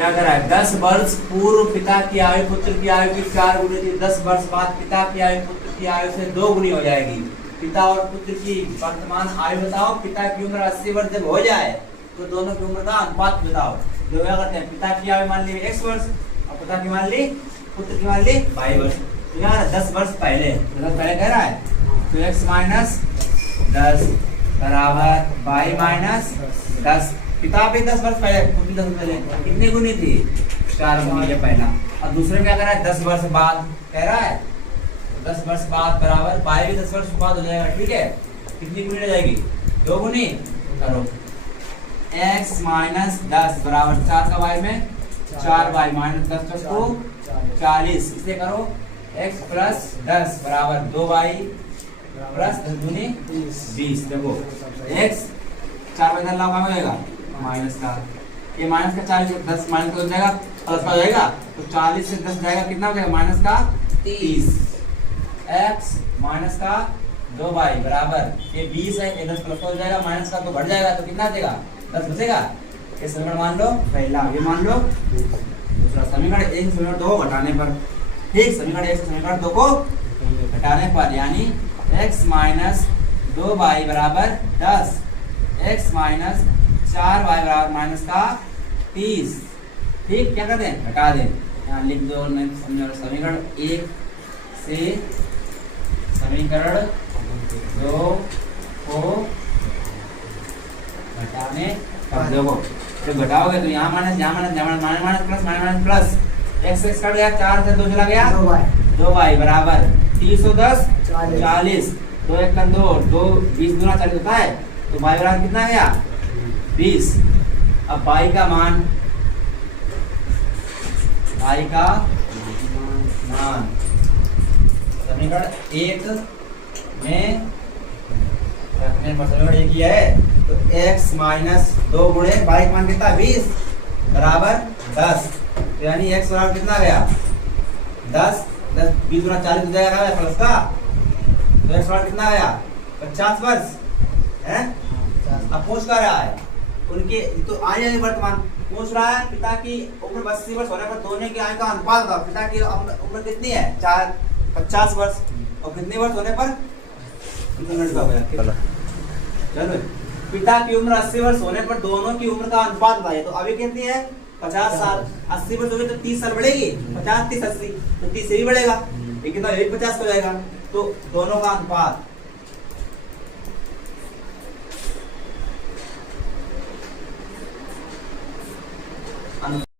क्या करा है? 10 वर्ष पूर्व पिता की आयु पुत्र की आयु की 4 गुनी थी। 10 वर्ष बाद पिता की आयु पुत्र की आयु से 2 गुनी हो जाएगी। पिता और पुत्र की वर्तमान आयु बताओ। पिता की उम्र 80 वर्ष जब हो जाए तो दोनों की उम्र का अनुपात बताओ। जो क्या करते हैं, पिता की आयु मान ली 1 वर्ष और पिता की मान ली, पुत्र की मान ली 22 वर्ष। तो क्या 10 वर्ष पहले, 10 वर्ष पहले कह रहा है, तो x माइनस 10 बराबर 22 माइनस 10। पिता भी 10 वर्ष पहले, पुत्री 10 वर्ष पहले कितनी गुनी थी? 4 गुनी है पहला। और दूसरे में क्या कर रहा है? 10 वर्ष बाद कह रहा है, 10 वर्ष बाद बराबर 22 भी 10 वर्ष बाद हो जाएगा। ठीक है, कितनी गुनी हो जाएगी? 2 गुनी। करो x माइनस 10 बराबर 4 का y में 4y माइनस 10 को 40। इसे करो x प्लस 10 बराबर 2y प्लस 10 गुनी 20। देखो x 4 बदल लाओ क्या हो जाएगा? माइनस का, ये माइनस का 40 10 माइनस का हो जाएगा, प्लस का हो जाएगा। तो 40 से 10 जाएगा, कितना हो जाएगा? माइनस का 30। x माइनस का 2y बराबर ये 20 है, ये 10 प्लस का हो जाएगा, माइनस का तो बढ़ जाएगा, तो कितना देगा? 10 बचेगा। ये समीकरण मान लो पहला, ये मान लो दूसरा। समीकरण 1 समीकरण 2 घटाने पर, ठीक, समीकरण 1 समीकरण 2 को घटाने पर यानी x माइनस 2y बराबर 10, x माइनस 4y बराबर माइनस का 30। ठीक, क्या कर दें? घटा दें। यहाँ लिख दो समीकरण 1 से समीकरण 2 को घटाने पर देखो, जब घटाओगे तो यहाँ minus minus plus minus plus, x से कट गया, 4 से 2 चला गया, 2y बराबर 30 और 10 40। 2 1 का 2, 2 20 गुना 40 होता है, तो y बराबर कितना गया? 20। अब y का मान समीकरण 1 में रखने पर समीकरण 1 ही है, तो x माइनस 2 गुणे y का मान कितना? 20 बराबर 10। तो यानी x बराबर कितना गया? 10 20 गुना 40 हो जाएगा प्लस का, तो x बराबर कितना गया? 50 वर्ष है। अब पूछ कर रहा है उनके, तो आयु वर्तमान पूछ रहा है पिता की उम्र 80 वर्ष होने पर दोनों की आयु का अनुपात बताओ। पिता की उम्र कितनी है? 50 वर्ष, और कितने वर्ष होने पर? चलो, पिता की उम्र 80 वर्ष होने पर दोनों की उम्र का अनुपात बताइए। तो अभी कितनी है? 50 साल। 80 वर्ष हो गई तो 30 साल बढ़ेगी, 50 30 80, तो 30 से भी बढ़ेगा, लेकिन तो 50 हो जाएगा। तो दोनों का अनुपात